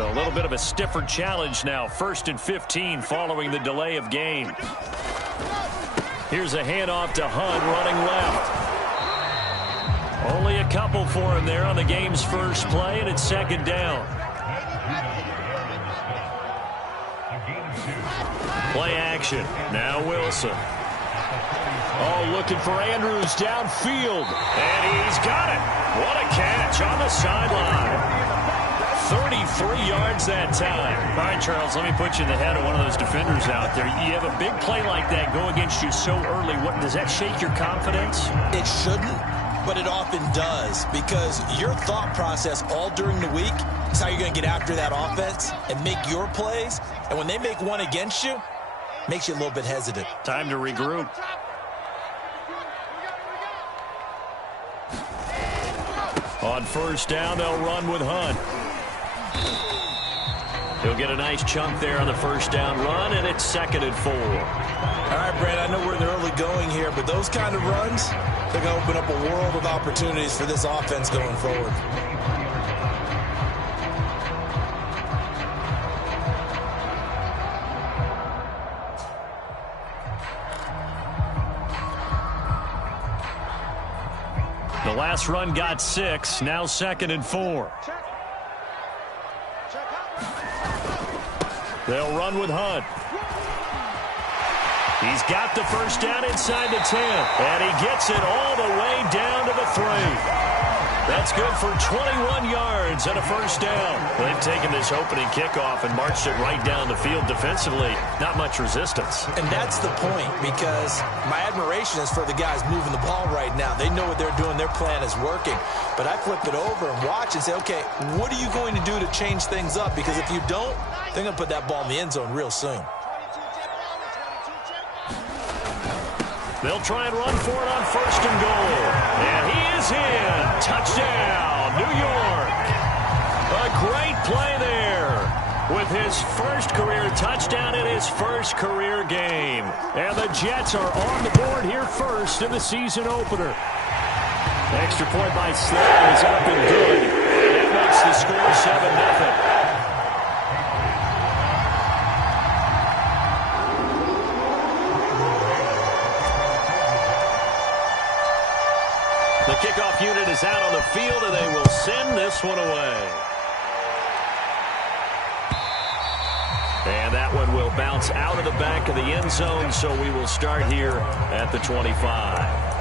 So a little bit of a stiffer challenge now. 1st and 15 following the delay of game. Here's a handoff to Hunt running left. Only a couple for him there on the game's first play, and it's 2nd down. Play action. Now Wilson. Oh, looking for Andrews downfield. And he's got it. What a catch on the sideline. 33 yards that time. All right, Charles, let me put you in the head of one of those defenders out there. You have a big play like that go against you so early. What, does that shake your confidence? It shouldn't, but it often does, because your thought process all during the week is how you're going to get after that offense and make your plays. And when they make one against you, makes you a little bit hesitant. Time to regroup. On 1st down, they'll run with Hunt. He'll get a nice chunk there on the 1st down run, and it's 2nd and 4. All right, Brad, I know we're in the early going here, but those kind of runs, they're going to open up a world of opportunities for this offense going forward. The last run got 6, now 2nd and 4. They'll run with Hunt. He's got the 1st down inside the 10, and he gets it all the way down to the 3. That's good for 21 yards and a 1st down. They've taken this opening kickoff and marched it right down the field defensively. Not much resistance. And that's the point, because my admiration is for the guys moving the ball right now. They know what they're doing. Their plan is working. But I flip it over and watch and say, okay, what are you going to do to change things up? Because if you don't, they're going to put that ball in the end zone real soon. They'll try and run for it on 1st and goal. And he is in. Touchdown, New York. A great play there with his 1st career touchdown in his 1st career game. And the Jets are on the board here first in the season opener. Extra point by Slay is up and good. That makes the score 7-0. The kickoff unit is out on the field, and they will send this one away. And that one will bounce out of the back of the end zone, so we will start here at the 25.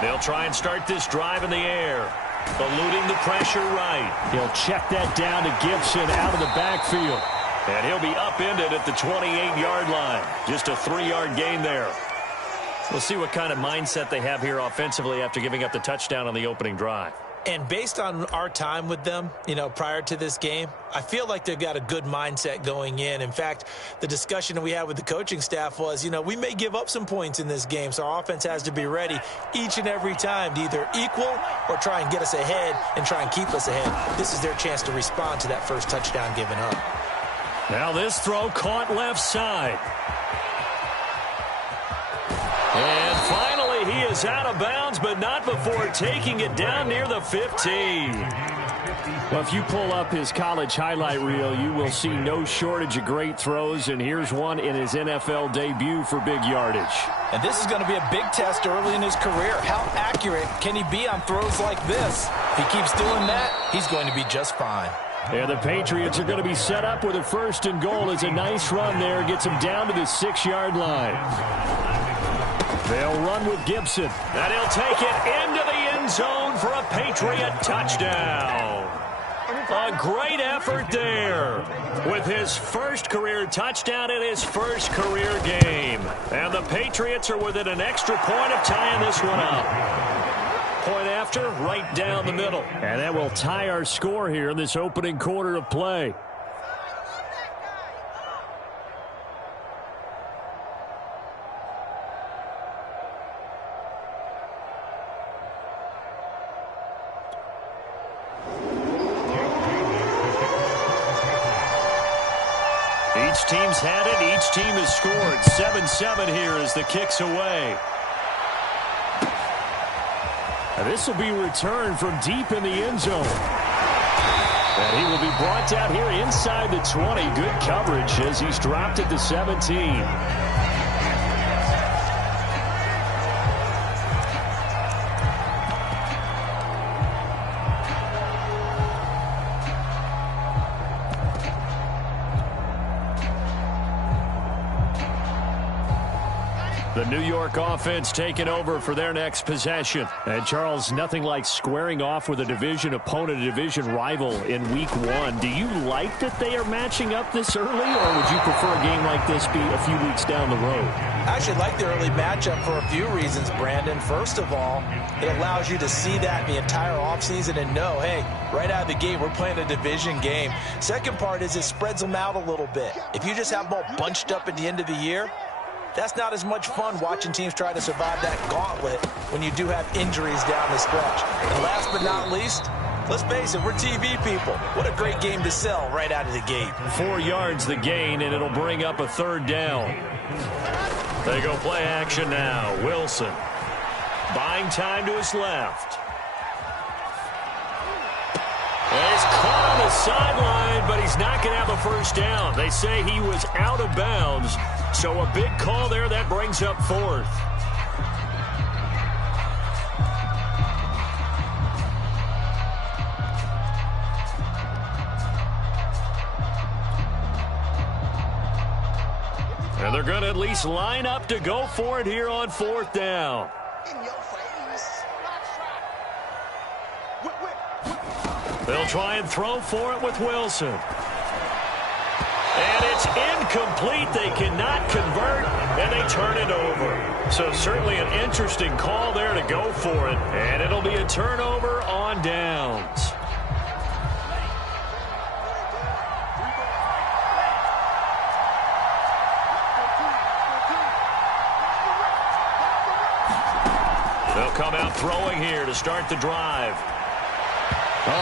They'll try and start this drive in the air. Eluding the pressure right. He'll check that down to Gibson out of the backfield. And he'll be upended at the 28-yard line. Just a 3-yard gain there. We'll see what kind of mindset they have here offensively after giving up the touchdown on the opening drive. And based on our time with them, prior to this game, I feel like they've got a good mindset going in. In fact, the discussion that we had with the coaching staff was, we may give up some points in this game, so our offense has to be ready each and every time to either equal or try and get us ahead and try and keep us ahead. This is their chance to respond to that first touchdown given up. Now this throw caught left side. And finally he is out of bounds, but not before taking it down near the 15. Well, if you pull up his college highlight reel, you will see no shortage of great throws, and here's one in his NFL debut for big yardage. And this is going to be a big test early in his career. How accurate can he be on throws like this? If he keeps doing that, he's going to be just fine. And the Patriots are going to be set up with a 1st and goal. It's a nice run there. Gets him down to the 6-yard line. They'll run with Gibson. And he'll take it into the end zone for a Patriot touchdown. A great effort there with his 1st career touchdown in his 1st career game. And the Patriots are within an extra point of tying this one up. Point after, right down the middle. And that will tie our score here in this opening quarter of play. Both teams had it. Each team has scored. 7-7 here as the kick's away. This will be returned from deep in the end zone. And he will be brought down here inside the 20. Good coverage as he's dropped at the 17. The New York offense taking over for their next possession. And, Charles, nothing like squaring off with a division opponent, a division rival in Week 1. Do you like that they are matching up this early, or would you prefer a game like this be a few weeks down the road? I actually like the early matchup for a few reasons, Brandon. First of all, it allows you to see that the entire offseason and know, hey, right out of the gate, we're playing a division game. Second part is it spreads them out a little bit. If you just have them all bunched up at the end of the year, that's not as much fun watching teams try to survive that gauntlet when you do have injuries down the stretch. And last but not least, let's face it, we're TV people. What a great game to sell right out of the gate. 4 yards the gain, and it'll bring up a third down. They go play action now. Wilson buying time to his left. And he's caught on the sideline, but he's not going to have a first down. They say he was out of bounds. So a big call there that brings up fourth. And they're going to at least line up to go for it here on fourth down. They'll try and throw for it with Wilson. And it's incomplete. They cannot convert, and they turn it over. So certainly an interesting call there to go for it. And it'll be a turnover on downs. They'll come out throwing here to start the drive.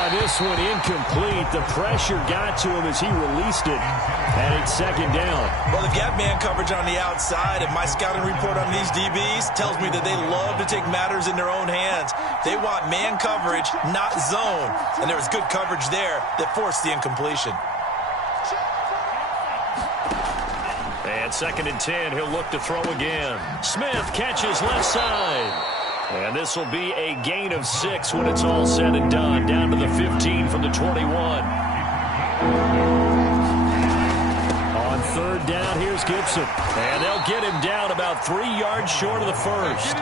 This one incomplete. The pressure got to him as he released it, and it's second down. Well, the gap man coverage on the outside, and my scouting report on these DBs tells me that they love to take matters in their own hands. They want man coverage, not zone, and there was good coverage there that forced the incompletion. And second and 10, he'll look to throw again. Smith catches left side. And this will be a gain of 6 when it's all said and done. Down to the 15 from the 21. On third down, here's Gibson. And they'll get him down about 3 yards short of the first.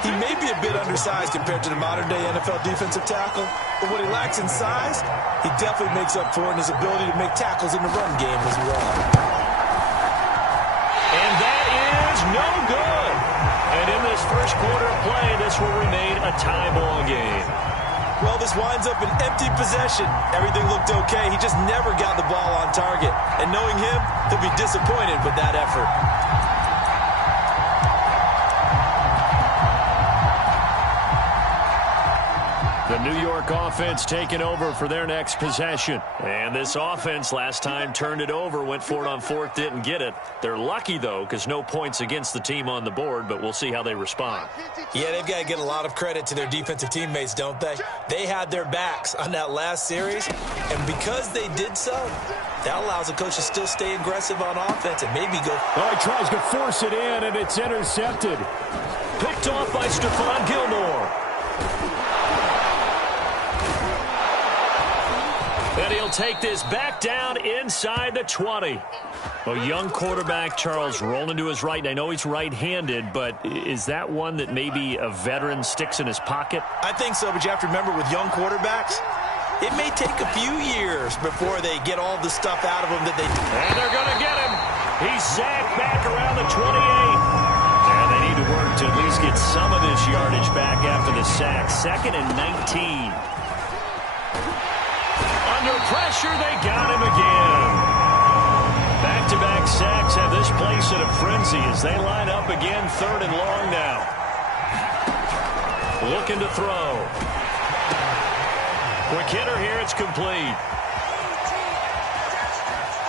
He may be a bit undersized compared to the modern-day NFL defensive tackle, but what he lacks in size, he definitely makes up for in his ability to make tackles in the run game as well. And that is no good. And in this first quarter of play, this will remain a tie ball game. Well, this winds up an empty possession. Everything looked okay. He just never got the ball on target. And knowing him, he'll be disappointed with that effort. The New York offense taking over for their next possession. And this offense last time turned it over, went for it on fourth, didn't get it. They're lucky, though, because no points against the team on the board, but we'll see how they respond. Yeah, they've got to get a lot of credit to their defensive teammates, don't they? They had their backs on that last series, and because they did so, that allows the coach to still stay aggressive on offense and maybe go. Oh, he tries to force it in, and it's intercepted. Picked off by Stephon Gilmore. And he'll take this back down inside the 20. A young quarterback, Charles, rolling to his right. I know he's right-handed, but is that one that maybe a veteran sticks in his pocket? I think so, but you have to remember with young quarterbacks, it may take a few years before they get all the stuff out of them that they do. And they're going to get him. He's sacked back around the 28. And they need to work to at least get some of this yardage back after the sack. Second and 19. Under pressure, they got him again. Back-to-back sacks have this place in a frenzy as they line up again, third and long now. Looking to throw. Quick hitter here, it's complete.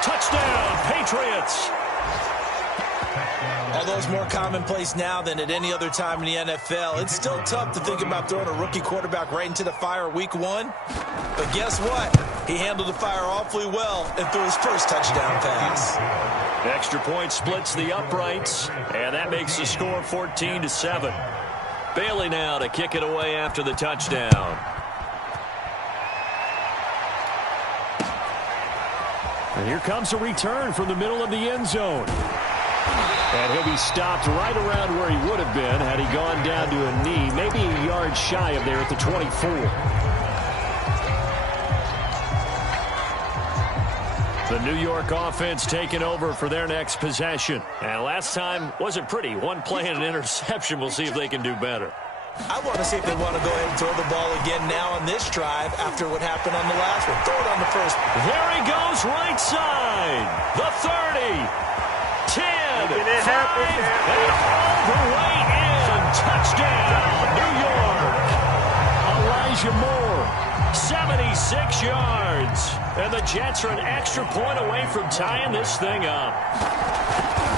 Touchdown, Patriots. Although it's more commonplace now than at any other time in the NFL, it's still tough to think about throwing a rookie quarterback right into the fire week one. But guess what? He handled the fire awfully well and threw his first touchdown pass. Extra point splits the uprights, and that makes the score 14-7. Bailey now to kick it away after the touchdown. And here comes a return from the middle of the end zone. And he'll be stopped right around where he would have been had he gone down to a knee, maybe a yard shy of there at the 24. The New York offense taking over for their next possession. And last time wasn't pretty. One play and an interception. We'll see if they can do better. I want to see if they want to go ahead and throw the ball again now on this drive after what happened on the last one. Throw it on the first. There he goes, right side. The 30. 10, 5, and all the way in. Touchdown, New York. Elijah Moore, 76 yards. And the Jets are an extra point away from tying this thing up.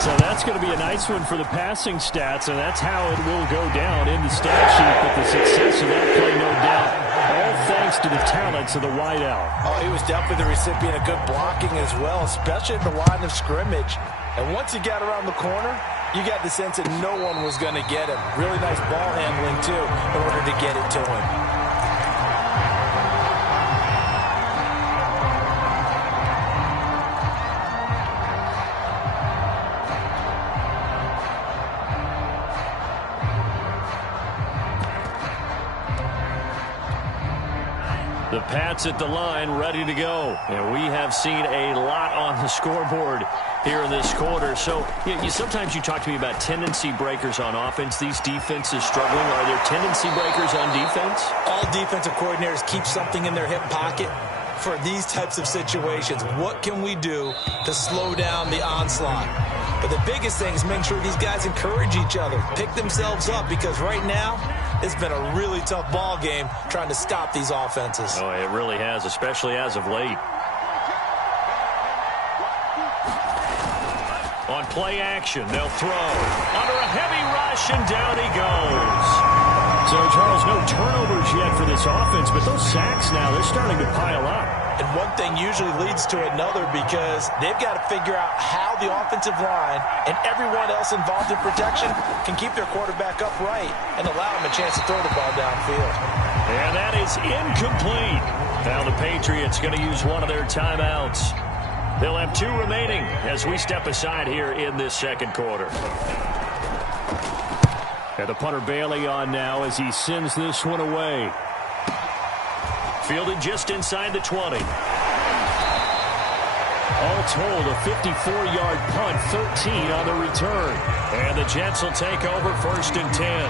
So that's going to be a nice one for the passing stats, and that's how it will go down in the stat sheet. But the success of that play, no doubt, all thanks to the talents of the wideout. Oh, he was definitely the recipient of good blocking as well, especially at the line of scrimmage. And once he got around the corner, you got the sense that no one was going to get him. Really nice ball handling, too, in order to get it to him. The Pats at the line, ready to go. And we have seen a lot on the scoreboard here in this quarter. So sometimes you talk to me about tendency breakers on offense. These defenses struggling. Are there tendency breakers on defense? All defensive coordinators keep something in their hip pocket for these types of situations. What can we do to slow down the onslaught? But the biggest thing is making sure these guys encourage each other, pick themselves up, because right now it's been a really tough ball game trying to stop these offenses. Oh, it really has, especially as of late. On play action, they'll throw under a heavy rush, and down he goes. So, Charles, no turnovers yet for this offense, but those sacks now, they're starting to pile up. And one thing usually leads to another, because they've got to figure out how the offensive line and everyone else involved in protection can keep their quarterback upright and allow him a chance to throw the ball downfield. And that is incomplete. Now the Patriots going to use one of their timeouts. They'll have 2 remaining as we step aside here in this second quarter. And the punter Bailey on now as he sends this one away. Fielded just inside the 20. All told, a 54-yard punt, 13 on the return. And the Jets will take over 1st and 10.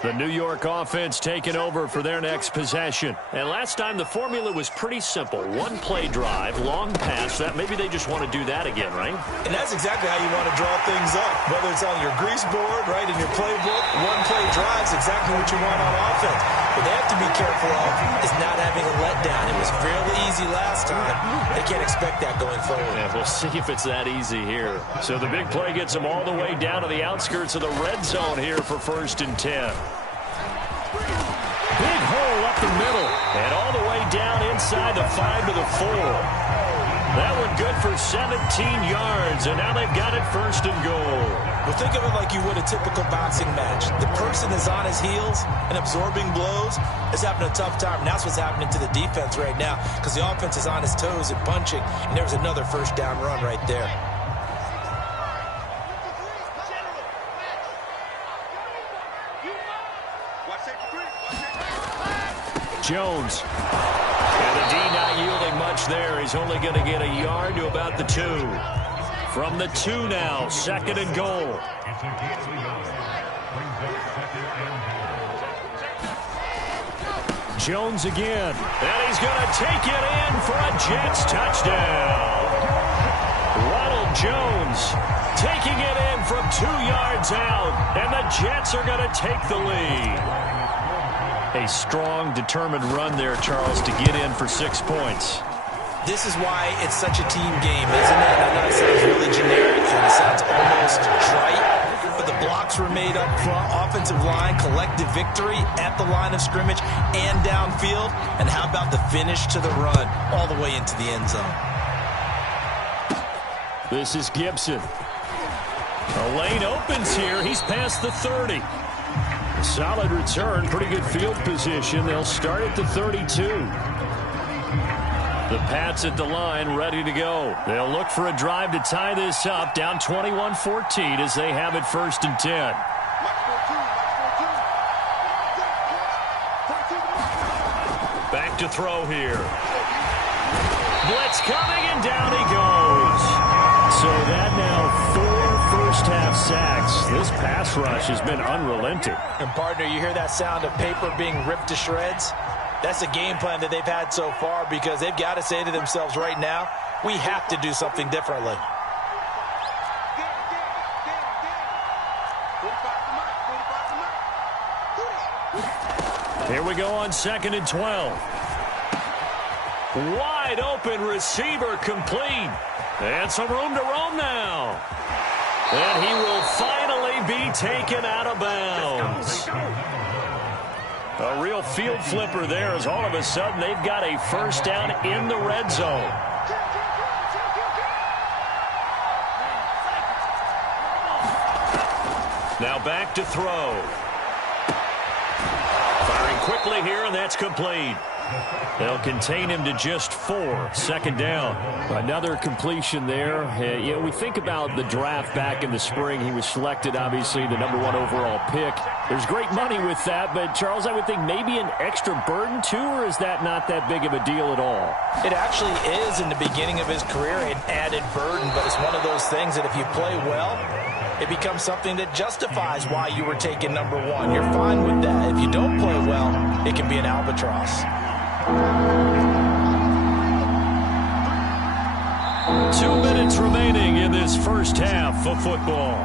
The New York offense taking over for their next possession. And last time the formula was pretty simple. One play drive, long pass. That maybe they just want to do that again, right? And that's exactly how you want to draw things up. Whether it's on your grease board, right, in your playbook, one play drive is exactly what you want on offense. What they have to be careful of is not having a letdown. It was fairly easy last time. They can't expect that going forward. Yeah, we'll see if it's that easy here. So the big play gets them all the way down to the outskirts of the red zone here for 1st and 10. Big hole up the middle and all the way down inside the 5 to the 4. That one good for 17 yards, and now they've got it 1st and goal. Well, think of it like you would a typical boxing match. The person is on his heels and absorbing blows is having a tough time. And that's what's happening to the defense right now, because the offense is on his toes and punching, and there's another 1st down run right there. Jones. And the D not yielding much there. He's only going to get a yard to about the 2. From the 2 now, 2nd and goal. Jones again. And he's going to take it in for a Jets touchdown. Ronald Jones taking it in from 2 yards out. And the Jets are going to take the lead. A strong, determined run there, Charles, to get in for 6 points. This is why it's such a team game, isn't it? I know it sounds really generic and it sounds almost trite, but the blocks were made up front, offensive line, collective victory at the line of scrimmage and downfield. And how about the finish to the run all the way into the end zone? This is Gibson. A lane opens here. He's past the 30. A solid return, pretty good field position. They'll start at the 32. The Pats at the line, ready to go. They'll look for a drive to tie this up, down 21-14 as they have it 1st and 10. Back to throw here. Blitz coming, and down he goes. So that now 4 first-half sacks. This pass rush has been unrelenting. And, partner, you hear that sound of paper being ripped to shreds? That's the game plan that they've had so far because they've got to say to themselves right now, we have to do something differently. Here we go on 2nd and 12. Wide open receiver complete. And some room to roam now. And he will finally be taken out of bounds. A real field flipper there as all of a sudden they've got a first down in the red zone. Now back to throw. Firing quickly here, and that's complete. They'll contain him to just 4. 2nd down. Another completion there. You know, we think about the draft back in the spring. He was selected, obviously, the #1 overall pick. There's great money with that, but, Charles, I would think maybe an extra burden, too, or is that not that big of a deal at all? It actually is in the beginning of his career an added burden, but it's one of those things that if you play well, it becomes something that justifies why you were taken #1. You're fine with that. If you don't play well, it can be an albatross. 2 minutes remaining in this first half of football.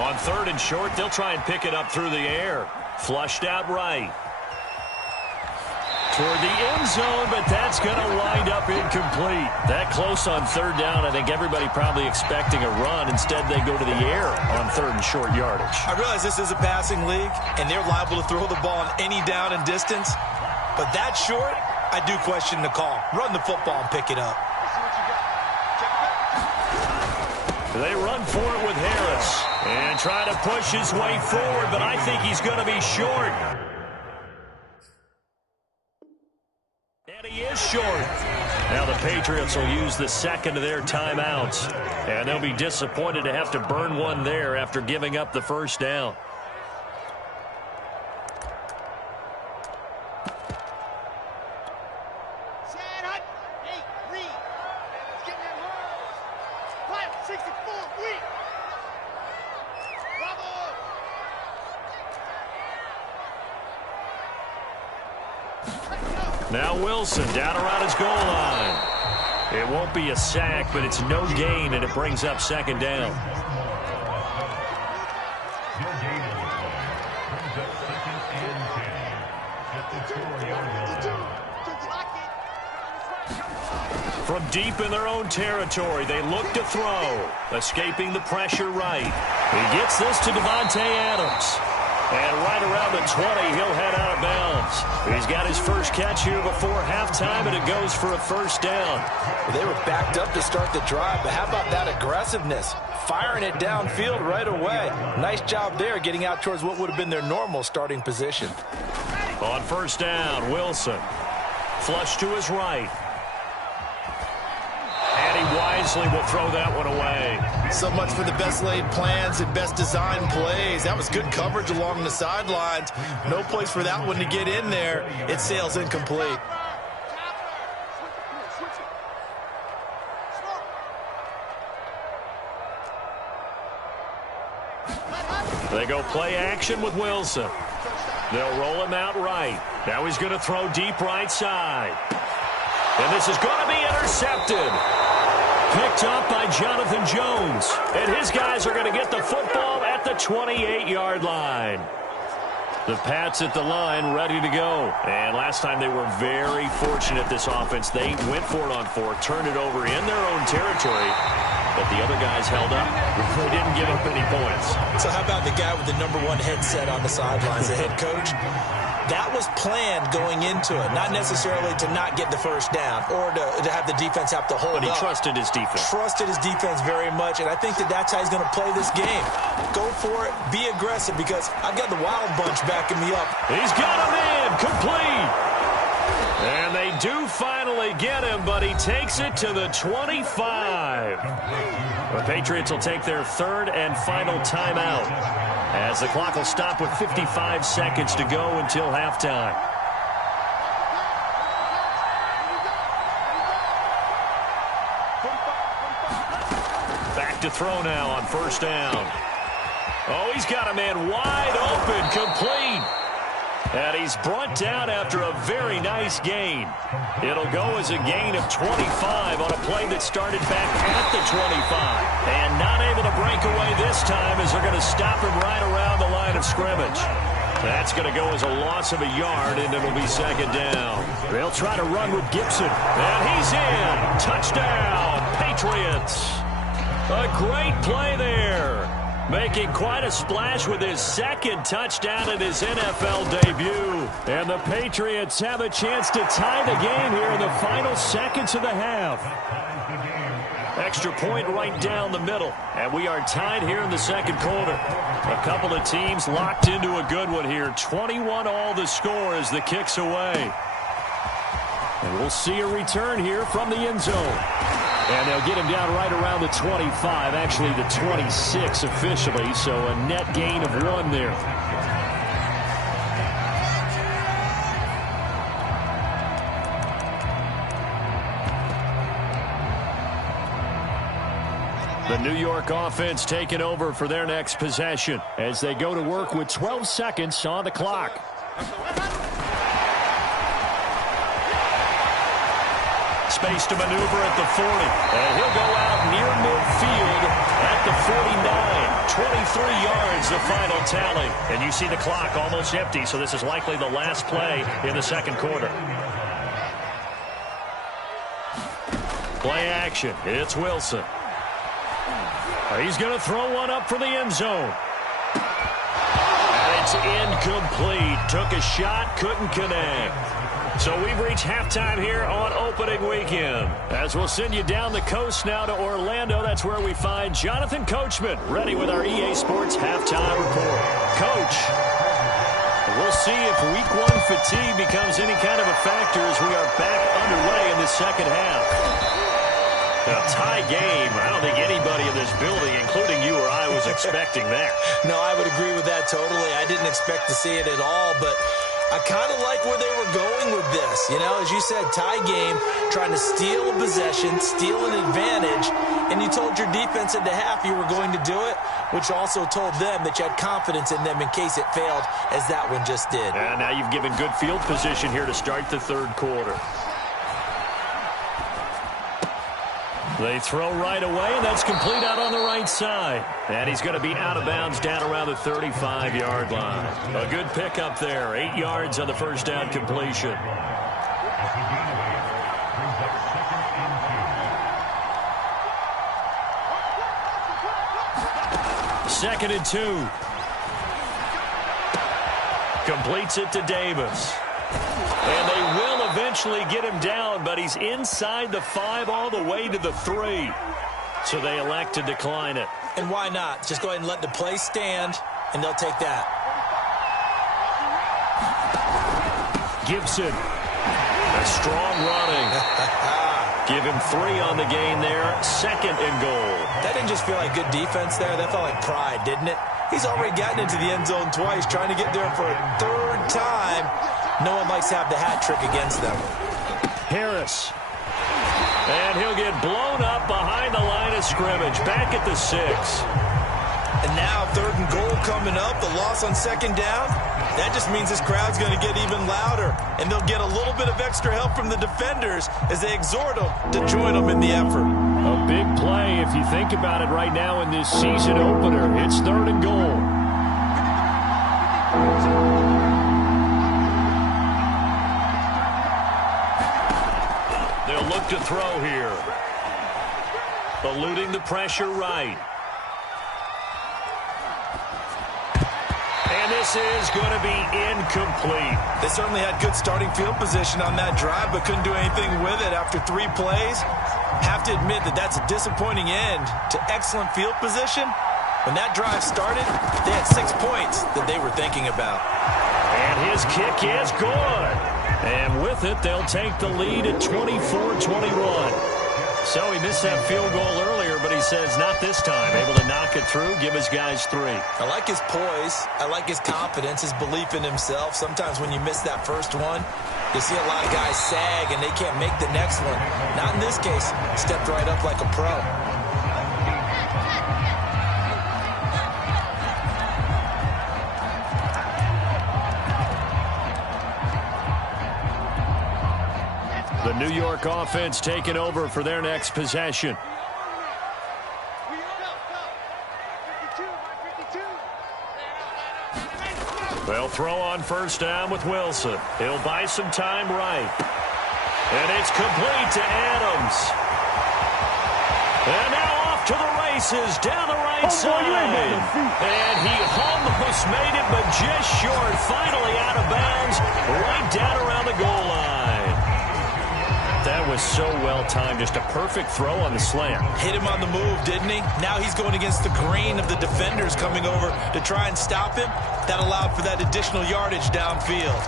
On 3rd and short, they'll try and pick it up through the air. Flushed out right. Toward the end zone, but that's going to wind up incomplete. That close on 3rd down, I think everybody probably expecting a run. Instead, they go to the air on 3rd and short yardage. I realize this is a passing league, and they're liable to throw the ball on any down and distance. But that short, I do question the call. Run the football and pick it up. They run for it with Harris and try to push his way forward, but I think he's going to be short. And he is short. Now the Patriots will use the 2nd of their timeouts, and they'll be disappointed to have to burn one there after giving up the 1st down. Now Wilson down around his goal line. It won't be a sack, but it's no gain, and it brings up 2nd down. From deep in their own territory, they look to throw. Escaping the pressure right. He gets this to Devontae Adams. And right around the 20, he'll head out of bounds. He's got his first catch here before halftime, and it goes for a 1st down. Well, they were backed up to start the drive, but how about that aggressiveness? Firing it downfield right away. Nice job there getting out towards what would have been their normal starting position. On 1st down, Wilson. Flush to his right. And he winds wisely will throw that one away. So much for the best laid plans and best designed plays. That was good coverage along the sidelines. No place for that one to get in there. It sails incomplete. They go play action with Wilson. They'll roll him out right. Now he's going to throw deep right side. And this is going to be intercepted. Picked up by Jonathan Jones. And his guys are going to get the football at the 28-yard line. The Pats at the line ready to go. And last time they were very fortunate, this offense. They went for it on 4, turned it over in their own territory. But the other guys held up. They didn't give up any points. So how about the guy with the #1 headset on the sidelines, the head coach? That was planned going into it, not necessarily to not get the first down or to have the defense have to hold up. But he trusted his defense. Trusted his defense very much, and I think that's how he's going to play this game. Go for it, be aggressive, because I've got the Wild Bunch backing me up. He's got him in, complete. And they do finally get him, but he takes it to the 25. The Patriots will take their third and final timeout, as the clock will stop with 55 seconds to go until halftime. Back to throw now on first down. Oh, he's got a man wide open, complete. And he's brought down after a very nice gain. It'll go as a gain of 25 on a play that started back at the 25. And not able to break away this time, as they're going to stop him right around the line of scrimmage. That's going to go as a loss of a yard, and it'll be second down. They'll try to run with Gibson. And he's in. Touchdown, Patriots. A great play there. Making quite a splash with his second touchdown in his NFL debut. And the Patriots have a chance to tie the game here in the final seconds of the half. Extra point right down the middle. And we are tied here in the second quarter. A couple of teams locked into a good one here. 21 all the score as the kick's away. And we'll see a return here from the end zone. And they'll get him down right around the 25, actually the 26 officially, so a net gain of 1 there. The New York offense taking over for their next possession as they go to work with 12 seconds on the clock. Space to maneuver at the 40. And he'll go out near midfield at the 49. 23 yards, the final tally. And you see the clock almost empty, so this is likely the last play in the second quarter. Play action. It's Wilson. He's going to throw one up for the end zone. And it's incomplete. Took a shot, couldn't connect. So we've reached halftime here on opening weekend. As we'll send you down the coast now to Orlando, that's where we find Jonathan Coachman, ready with our EA Sports halftime report. Coach, we'll see if week 1 fatigue becomes any kind of a factor as we are back underway in the second half. A tie game. I don't think anybody in this building, including you or I, was expecting that. No, I would agree with that totally. I didn't expect to see it at all, but I kind of like where they were going with this. You know, as you said, tie game, trying to steal a possession, steal an advantage, and you told your defense at the half you were going to do it, which also told them that you had confidence in them in case it failed, as that one just did. And now you've given good field position here to start the third quarter. They throw right away, and that's complete out on the right side. And he's going to be out of bounds down around the 35-yard line. A good pickup there, 8 yards on the first down completion. Second and 2. Completes it to Davis. And they will eventually get him down, but he's inside the 5 all the way to the 3. So they elect to decline it. And why not? Just go ahead and let the play stand, and they'll take that. Gibson. A strong running. Give him 3 on the gain there. 2nd and goal. That didn't just feel like good defense there. That felt like pride, didn't it? He's already gotten into the end zone twice, trying to get there for a 3rd time. No one likes to have the hat trick against them. Harris. And he'll get blown up behind the line of scrimmage. Back at the 6. And now 3rd and goal coming up. The loss on 2nd down. That just means this crowd's going to get even louder. And they'll get a little bit of extra help from the defenders as they exhort them to join them in the effort. A big play if you think about it right now in this season opener. It's 3rd and goal. They'll look to throw here. Eluding the pressure right. And this is going to be incomplete. They certainly had good starting field position on that drive, but couldn't do anything with it after 3 plays. Have to admit that that's a disappointing end to excellent field position. When that drive started, they had 6 points that they were thinking about. And his kick is good. And with it, they'll take the lead at 24-21. So he missed that field goal earlier, but he says not this time. Able to knock it through, give his guys 3. I like his poise. I like his confidence, his belief in himself. Sometimes when you miss that first one, you see a lot of guys sag and they can't make the next one. Not in this case. Stepped right up like a pro. The New York offense taking over for their next possession. They'll throw on 1st down with Wilson. He'll buy some time right. And it's complete to Adams. And now off to the races down the right side. And he almost made it, but just short. Finally out of bounds, right down around the goal line. That was so well-timed. Just a perfect throw on the slant. Hit him on the move, didn't he? Now he's going against the grain of the defenders coming over to try and stop him. That allowed for that additional yardage downfield.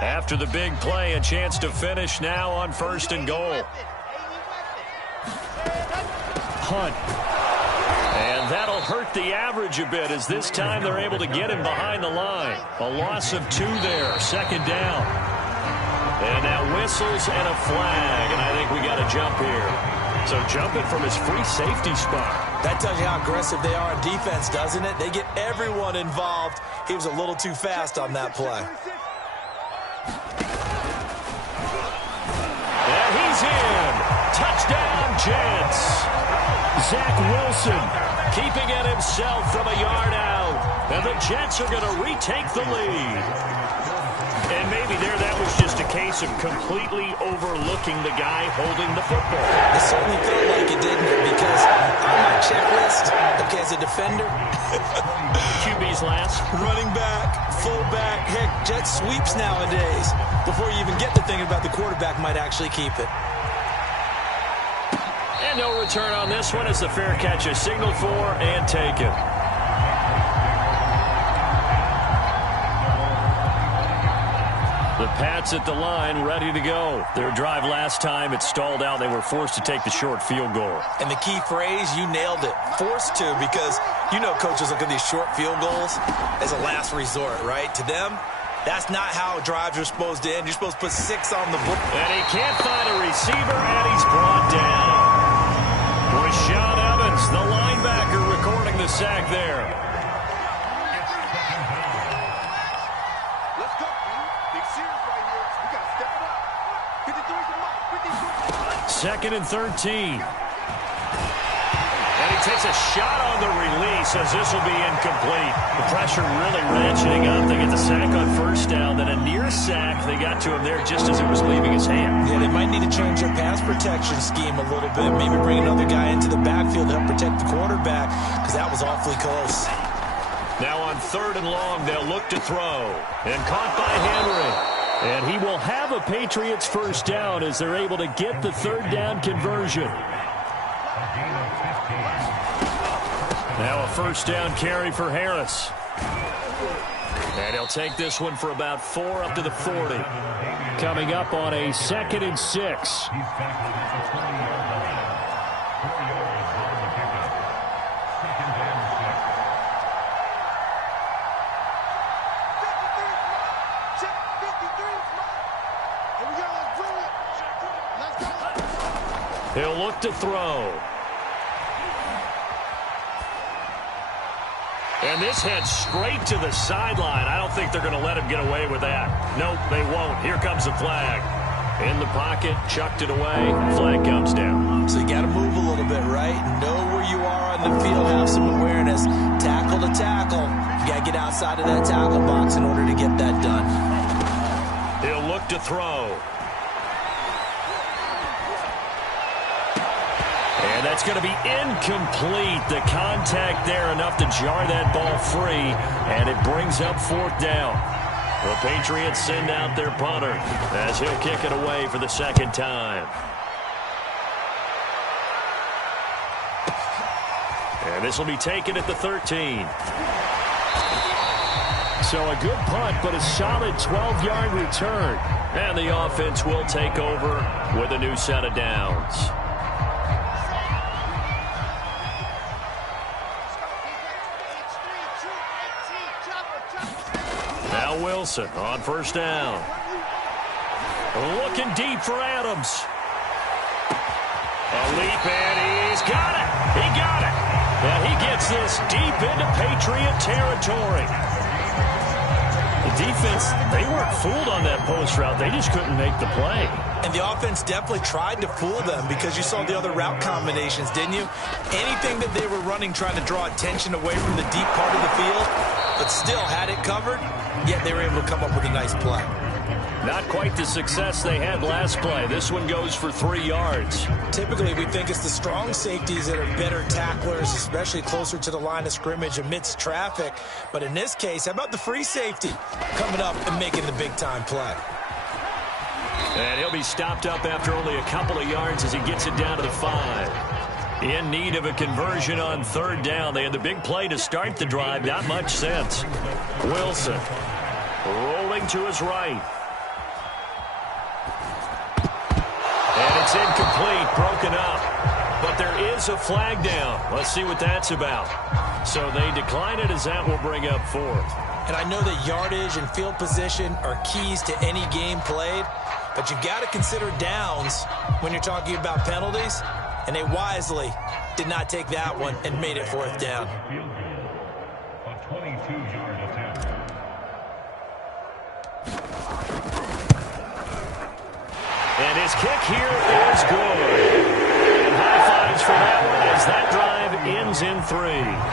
After the big play, a chance to finish now on 1st and goal. Hunt. And that'll hurt the average a bit as this time they're able to get him behind the line. A loss of 2 there, 2nd down. And now whistles and a flag, and I think we got a jump here. So jumping from his free safety spot. That tells you how aggressive they are on defense, doesn't it? They get everyone involved. He was a little too fast on that play. And he's in. Touchdown, Jets. Zach Wilson keeping it himself from a yard out. And the Jets are going to retake the lead. And maybe there that was just a case of completely overlooking the guy holding the football. It certainly felt like it, didn't it? Because on my checklist, okay, as a defender, QB's last. Running back, fullback, heck, jet sweeps nowadays. Before you even get to thinking about the quarterback might actually keep it. And no return on this one as the fair catch is signaled for and taken. The Pats at the line, ready to go. Their drive last time, it stalled out. They were forced to take the short field goal. And the key phrase, you nailed it. Forced to, because you know coaches look at these short field goals as a last resort, right? To them, that's not how drives are supposed to end. You're supposed to put 6 on the board. And he can't find a receiver, and he's brought down. Rashaan Evans, the linebacker, recording the sack there. Let's go, dude. Big series right here. We got to step it up. 53's the mark. 2nd and 13. And he takes a shot on the release as this will be incomplete. The pressure really ratcheting up. They get the sack on 1st down, then a near sack. They got to him there just as it was leaving his hand. Yeah, they might need to change their pass protection scheme a little bit. Maybe bring another guy into the backfield to help protect the quarterback, because that was awfully close. Now on 3rd and long, they'll look to throw. And caught by Henry. And he will have a Patriots 1st down as they're able to get the 3rd down conversion. Now a first down carry for Harris. And he'll take this one for about 4 up to the 40. Coming up on a 2nd and 6. He'll look to throw. And this heads straight to the sideline. I don't think they're going to let him get away with that. Nope, they won't. Here comes the flag. In the pocket, chucked it away. Flag comes down. So you got to move a little bit, right? Know where you are on the field, have some awareness. Tackle to tackle. You got to get outside of that tackle box in order to get that done. He'll look to throw. And that's going to be incomplete. The contact there enough to jar that ball free, and it brings up 4th down. The Patriots send out their punter as he'll kick it away for the 2nd time. And this will be taken at the 13. So a good punt, but a solid 12-yard return. And the offense will take over with a new set of downs. Now Wilson on first down. Looking deep for Adams. A leap, and he's got it. He got it. And he gets this deep into Patriot territory. The defense, they weren't fooled on that post route. They just couldn't make the play. And the offense definitely tried to fool them because you saw the other route combinations, didn't you? Anything that they were running trying to draw attention away from the deep part of the field, but still had it covered, yet they were able to come up with a nice play. Not quite the success they had last play. This one goes for 3 yards. Typically, we think it's the strong safeties that are better tacklers, especially closer to the line of scrimmage amidst traffic. But in this case, how about the free safety coming up and making the big-time play? And he'll be stopped up after only a couple of yards as he gets it down to the 5. In need of a conversion on 3rd down. They had the big play to start the drive. Not much sense. Wilson rolling to his right. And it's incomplete, broken up. But there is a flag down. Let's see what that's about. So they decline it as that will bring up 4th. And I know that yardage and field position are keys to any game played, but you've got to consider downs when you're talking about penalties. And they wisely did not take that one and made it 4th down. A 22-yard attempt. And his kick here is good. And high fives for that one as that drive ends in 3.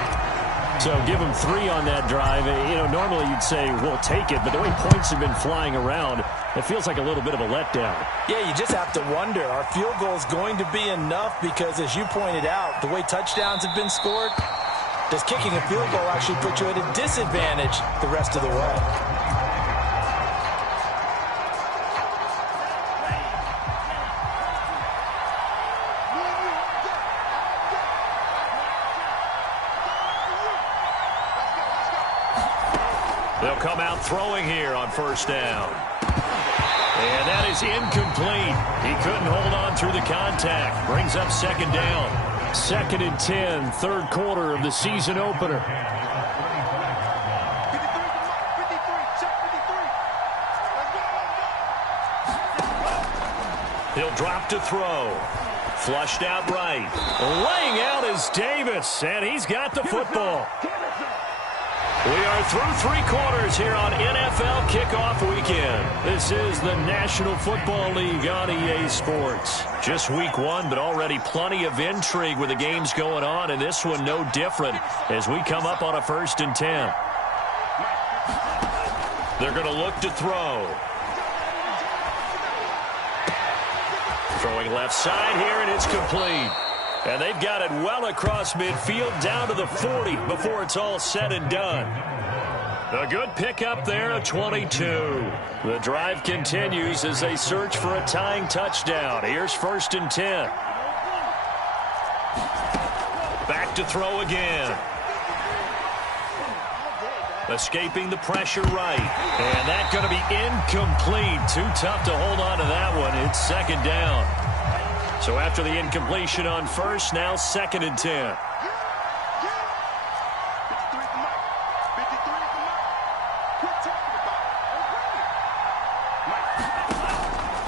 So give him 3 on that drive. You know, normally you'd say, we'll take it, but the way points have been flying around, it feels like a little bit of a letdown. Yeah, you just have to wonder, are field goals going to be enough? Because as you pointed out, the way touchdowns have been scored, does kicking a field goal actually put you at a disadvantage the rest of the way? They'll come out throwing here on first down. And that is incomplete. He couldn't hold on through the contact. Brings up 2nd down. 2nd and 10, 3rd quarter of the season opener. 53, check 53. He'll drop to throw. Flushed out right. Laying out is Davis, and he's got the football. We are through 3 quarters here on NFL Kickoff Weekend. This is the National Football League on EA Sports. Just week 1, but already plenty of intrigue with the games going on, and this one no different as we come up on a 1st and 10. They're going to look to throw. Throwing left side here, and it's complete. And they've got it well across midfield down to the 40 before it's all said and done. A good pickup there, a 22. The drive continues as they search for a tying touchdown. Here's 1st and 10. Back to throw again. Escaping the pressure right. And that's going to be incomplete. Too tough to hold on to that one. It's second down. So after the incompletion on first, now 2nd and 10.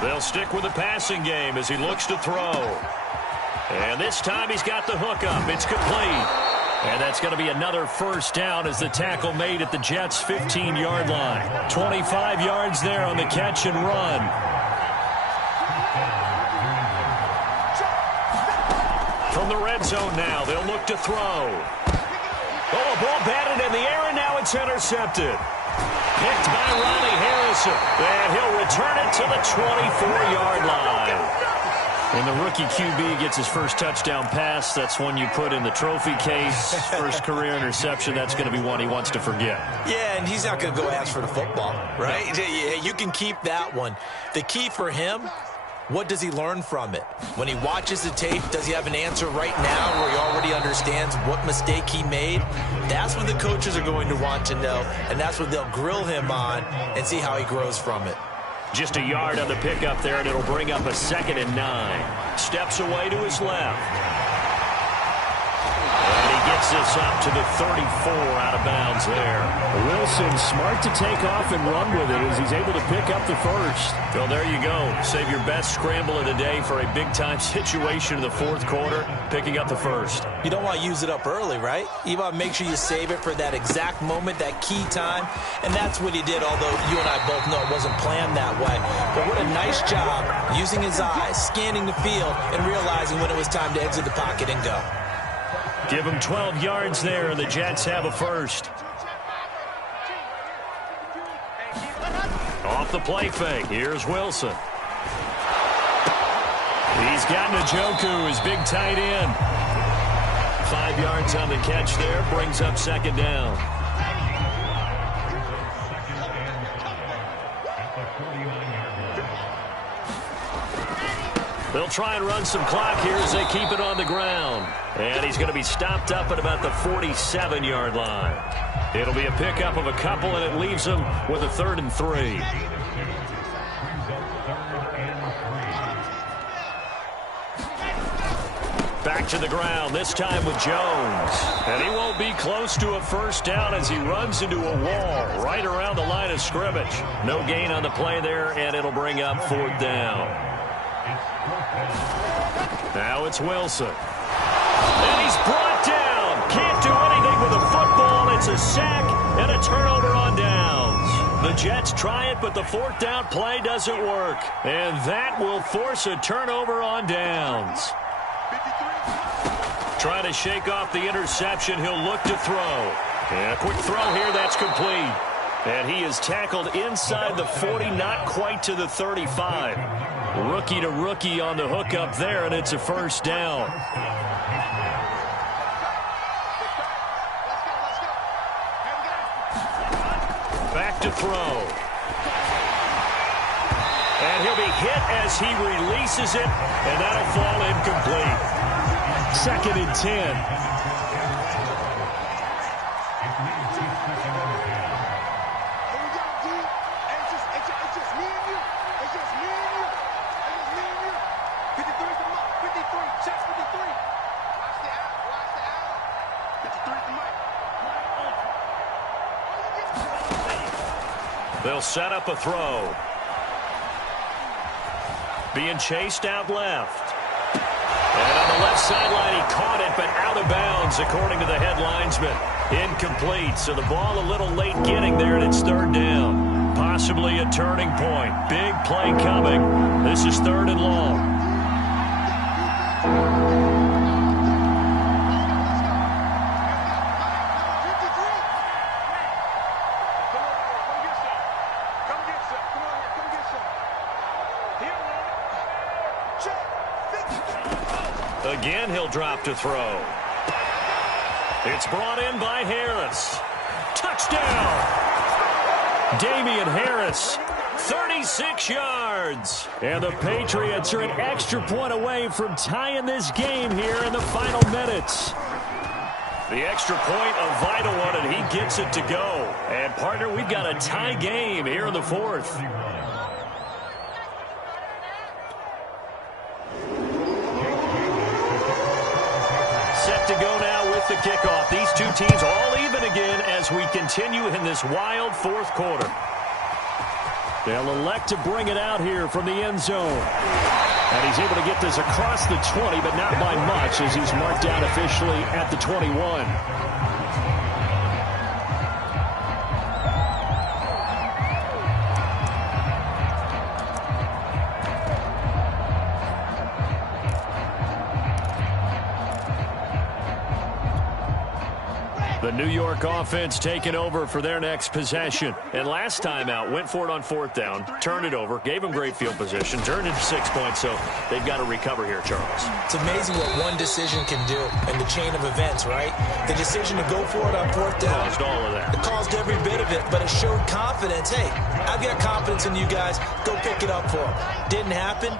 They'll stick with the passing game as he looks to throw. And this time he's got the hook up. It's complete. And that's going to be another first down as the tackle made at the Jets' 15-yard line. 25 yards there on the catch and run. From the red zone now, they'll look to throw. Oh, a ball batted in the air, and now it's intercepted. Picked by Ronnie Harrison. And he'll return it to the 24-yard line. When the rookie QB gets his first touchdown pass, that's one you put in the trophy case. First career interception, that's going to be one he wants to forget. Yeah, and he's not going to go ask for the football, right? No. You can keep that one. The key for him, what does he learn from it? When he watches the tape, does he have an answer right now where he already understands what mistake he made? That's what the coaches are going to want to know, and that's what they'll grill him on and see how he grows from it. Just a yard on the pickup there, and it'll bring up a 2nd and 9. Steps away to his left. And he gets this up to the 34 out of bounds there. Wilson smart to take off and run with it as he's able to pick up the first. Well, there you go. Save your best scramble of the day for a big-time situation in the 4th quarter, picking up the first. You don't want to use it up early, right? You want to make sure you save it for that exact moment, that key time, and that's what he did, although you and I both know it wasn't planned that way. But what a nice job using his eyes, scanning the field, and realizing when it was time to exit the pocket and go. Give him 12 yards there, and the Jets have a first. Off the play fake, here's Wilson. He's got Njoku, his big tight end. 5 yards on the catch there, brings up 2nd down. They'll try and run some clock here as they keep it on the ground. And he's going to be stopped up at about the 47-yard line. It'll be a pickup of a couple, and it leaves them with a 3rd and 3. Back to the ground, this time with Jones. And he won't be close to a first down as he runs into a wall right around the line of scrimmage. No gain on the play there, and it'll bring up 4th down. Now it's Wilson. And he's brought down. Can't do anything with a football. It's a sack and a turnover on downs. The Jets try it, but the 4th down play doesn't work. And that will force a turnover on downs. Trying to shake off the interception. He'll look to throw. And a quick throw here. That's complete. And he is tackled inside the 40, not quite to the 35. Rookie to rookie on the hook up there, and it's a first down. Back to throw. And he'll be hit as he releases it, and that'll fall incomplete. 2nd and 10. They'll set up a throw. Being chased out left. And on the left sideline, he caught it, but out of bounds, according to the head linesman. Incomplete, so the ball a little late getting there, and it's 3rd down. Possibly a turning point. Big play coming. This is 3rd and long. Again, he'll drop to throw. It's brought in by Harris. Touchdown! Damian Harris, 36 yards. And the Patriots are an extra point away from tying this game here in the final minutes. The extra point, a vital one, and he gets it to go. And, partner, we've got a tie game here in the fourth. Set to go now with the kickoff. These two teams all even again as we continue in this wild fourth quarter. They'll elect to bring it out here from the end zone. And he's able to get this across the 20, but not by much as he's marked down officially at the 21. The New York offense taking over for their next possession. And last time out, went for it on fourth down, turned it over, gave them great field position, turned it to 6 points, so they've got to recover here, Charles. It's amazing what one decision can do in the chain of events, right? The decision to go for it on fourth down. Caused all of that. It caused every bit of it, but it showed confidence. Hey, I've got confidence in you guys. Go pick it up for them. Didn't happen.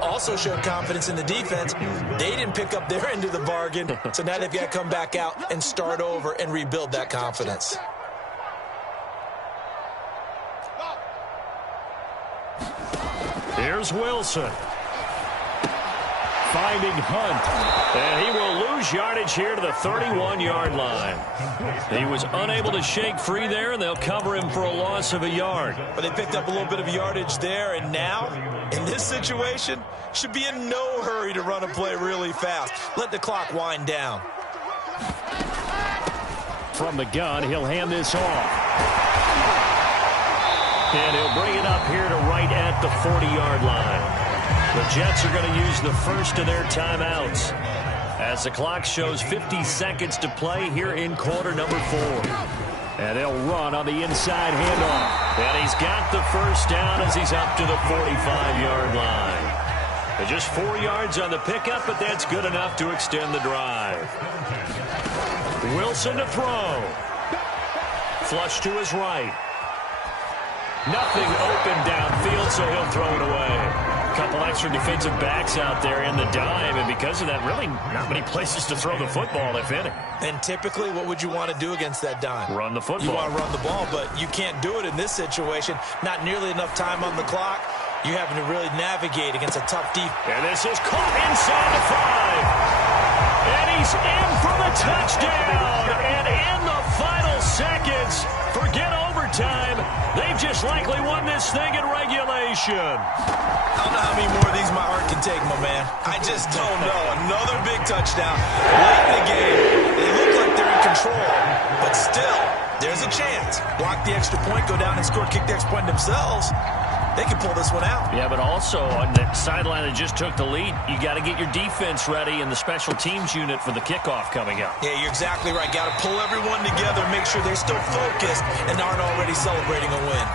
Also showed confidence in the defense. They didn't pick up their end of the bargain, so now they've got to come back out and start over and rebuild that confidence. Here's Wilson. Finding Hunt. And he will lose yardage here to the 31-yard line. He was unable to shake free there, and they'll cover him for a loss of a yard. But they picked up a little bit of yardage there, and now, in this situation, should be in no hurry to run a play really fast. Let the clock wind down. From the gun, he'll hand this off. And he'll bring it up here to right at the 40-yard line. The Jets are going to use the first of their timeouts as the clock shows 50 seconds to play here in quarter number 4. And they'll run on the inside handoff. And he's got the first down as he's up to the 45-yard line. And just 4 yards on the pickup, but that's good enough to extend the drive. Wilson to throw. Flush to his right. Nothing open downfield, so he'll throw it away. A couple extra defensive backs out there in the dime, and because of that, really not many places to throw the football, if any. And typically, what would you want to do against that dime? Run the football. You want to run the ball, but you can't do it in this situation. Not nearly enough time on the clock. You're having to really navigate against a tough defense. And this is caught inside the 5. And he's in for the touchdown. And in the final seconds, forget overtime. They've just likely won this thing in regulation. I don't know how many more of these my heart can take, my man. I just don't know. Another big touchdown. Late in the game, they look like they're in control. But still, there's a chance. Block the extra point, go down and score, kick the extra point themselves. They can pull this one out. Yeah, but also on the sideline that just took the lead, you got to get your defense ready and the special teams unit for the kickoff coming up. Yeah, you're exactly right. Got to pull everyone together, make sure they're still focused and aren't already celebrating a win.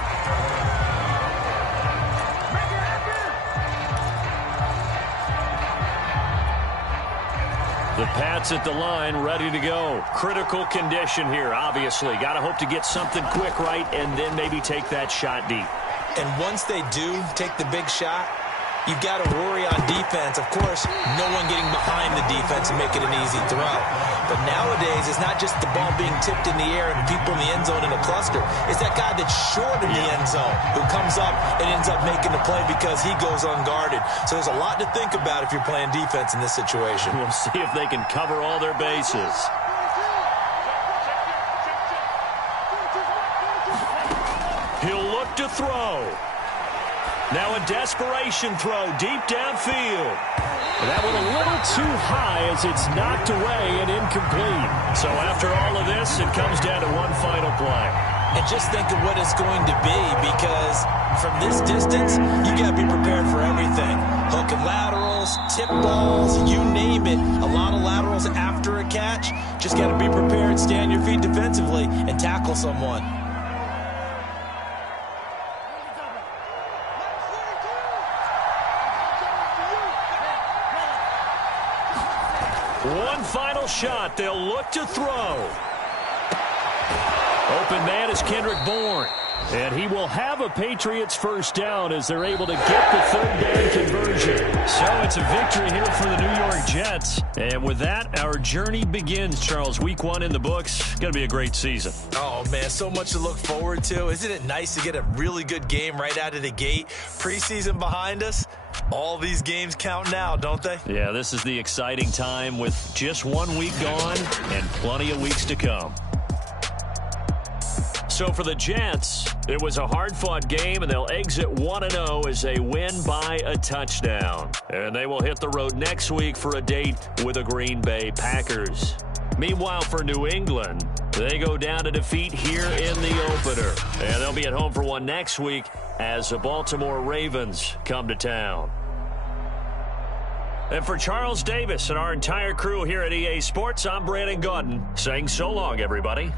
The Pats at the line, ready to go. Critical condition here, obviously. Got to hope to get something quick right and then maybe take that shot deep. And once they do take the big shot, you've got to worry on defense. Of course, no one getting behind the defense and making an easy throw. But nowadays, it's not just the ball being tipped in the air and people in the end zone in a cluster. It's that guy that's short in the end zone who comes up and ends up making the play because he goes unguarded. So there's a lot to think about if you're playing defense in this situation. We'll see if they can cover all their bases. He'll look to throw. Now a desperation throw deep downfield. That one a little too high as it's knocked away and incomplete. So after all of this, it comes down to one final play. And just think of what it's going to be, because from this distance, you got to be prepared for everything. Hook and laterals, tip balls, you name it. A lot of laterals after a catch. Just got to be prepared, stay on your feet defensively, and tackle someone. One final shot. They'll look to throw. Open man is Kendrick Bourne. And he will have a Patriots first down as they're able to get the third down conversion. So it's a victory here for the New York Jets. And with that, our journey begins, Charles. Week 1 in the books. Going to be a great season. Oh, man, so much to look forward to. Isn't it nice to get a really good game right out of the gate? Preseason behind us. All these games count now, don't they? Yeah, this is the exciting time with just 1 week gone and plenty of weeks to come. So for the Jets, it was a hard-fought game, and they'll exit 1-0 as they win by a touchdown. And they will hit the road next week for a date with the Green Bay Packers. Meanwhile, for New England, they go down to defeat here in the opener. And they'll be at home for one next week as the Baltimore Ravens come to town. And for Charles Davis and our entire crew here at EA Sports, I'm Brandon Gaudin saying so long, everybody.